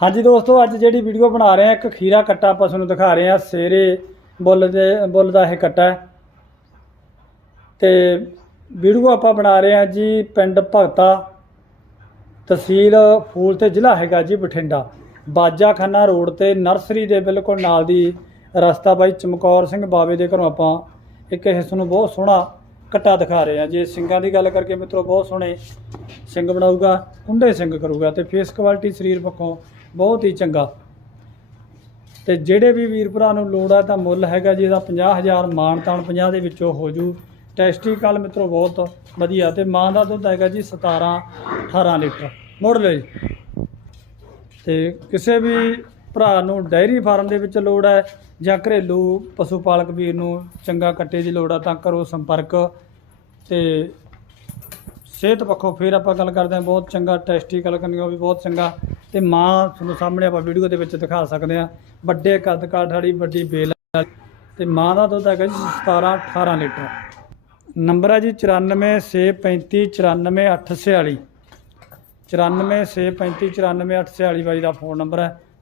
ਹਾਂਜੀ ਦੋਸਤੋ, ਅੱਜ ਜਿਹੜੀ ਵੀਡੀਓ ਬਣਾ ਰਹੇ ਆ ਇੱਕ ਖੀਰਾ ਕੱਟਾ ਆਪਾਂ ਤੁਹਾਨੂੰ ਦਿਖਾ ਰਹੇ ਆ ਸੇਰੇ ਬੁੱਲ ਦੇ, ਬੁੱਲ ਦਾ ਇਹ ਕੱਟਾ ਹੈ। ਤੇ ਵੀਡੀਓ ਆਪਾਂ ਬਣਾ ਰਹੇ ਆ ਜੀ ਪਿੰਡ ਭਗਤਾ ਤਹਿਸੀਲ ਫੂਲ ਤੇ ਜ਼ਿਲ੍ਹਾ ਹੈਗਾ ਜੀ ਬਠਿੰਡਾ। ਬਾਜਾ ਬਾਜਾਖਾਨਾ ਰੋਡ ਤੇ ਨਰਸਰੀ ਦੇ ਬਿਲਕੁਲ ਨਾਲ ਦੀ ਰਸਤਾ ਬਾਈ ਚਮਕੌਰ ਸਿੰਘ ਬਾਵੇ ਦੇ ਘਰੋਂ ਆਪਾਂ ਇੱਕ ਇਸ ਨੂੰ ਬਹੁਤ ਸੋਹਣਾ ਕੱਟਾ ਦਿਖਾ ਰਹੇ ਆ ਜੇ ਸਿੰਗਾਂ ਦੀ ਗੱਲ ਕਰਕੇ ਮਿੱਤਰੋ, ਬਹੁਤ ਸੋਹਣੇ ਸਿੰਘ ਬਣਾਊਗਾ ਕੁੰਡੇ ਸਿੰਘ ਕਰੂਗਾ ਤੇ ਫੇਸ ਕੁਆਲਿਟੀ ਸਰੀਰ ਪੱਖੋਂ ਬਹੁਤ ਹੀ ਚੰਗਾ। ਤੇ ਜਿਹੜੇ ਵੀ ਵੀਰ ਭਰਾ ਨੂੰ ਲੋੜ ਆ ਤਾਂ ਮੁੱਲ ਹੈਗਾ ਜੀ, ਇਹਦਾ 50000 ਮਾਨ ਤਾਨ 50 ਦੇ ਵਿੱਚੋਂ ਹੋ ਜੂ। ਟੈਸਟੀਕਲ ਮਿੱਤਰੋ, ਬਹੁਤ ਵਧੀਆ ਤੇ ਮਾਂ ਦਾ ਦੁੱਧ ਹੈਗਾ ਜੀ 17 18 ਲੀਟਰ। ਮੋੜ ਲਓ ਜੀ। ਤੇ ਕਿਸੇ ਵੀ ਭਰਾ ਨੂੰ ਡਾਇਰੀ ਫਾਰਮ ਦੇ ਵਿੱਚ ਲੋੜ ਹੈ ਜਾਂ ਘਰੇਲੂ ਪਸ਼ੂ ਪਾਲਕ ਵੀਰ ਨੂੰ ਚੰਗਾ ਕੱਟੇ ਦੀ ਲੋੜ ਆ ਤਾਂ ਕਰੋ ਸੰਪਰਕ ਤੇ ਸਿਹਤ ਪੱਖੋਂ ਫਿਰ ਆਪਾਂ ਗੱਲ ਕਰਦੇ ਹਾਂ। ਬਹੁਤ ਚੰਗਾ ਟੈਸਟੀਕਲ ਕਰਨੀਓ ਵੀ ਬਹੁਤ ਚੰਗਾ। ਤੇ ਮਾਂ ਤੁਹਾਨੂੰ ਸਾਹਮਣੇ ਆਪਾਂ ਵੀਡੀਓ ਦੇ ਵਿੱਚ ਦਿਖਾ ਸਕਦੇ ਹਾਂ। ਵੱਡੇ ਕੱਦ ਕਾਠ ਵਾਲੀ, ਵੱਡੀ ਬੇਲ ਵਾਲੀ। ਤੇ ਮਾਂ ਦਾ ਦੁੱਧ ਹੈਗਾ ਜੀ 17 18 ਲੀਟਰ। ਨੰਬਰ ਹੈ ਜੀ 9465 94846 9465 94846 ਬਾਈ ਦਾ ਫੋਨ ਨੰਬਰ ਹੈ।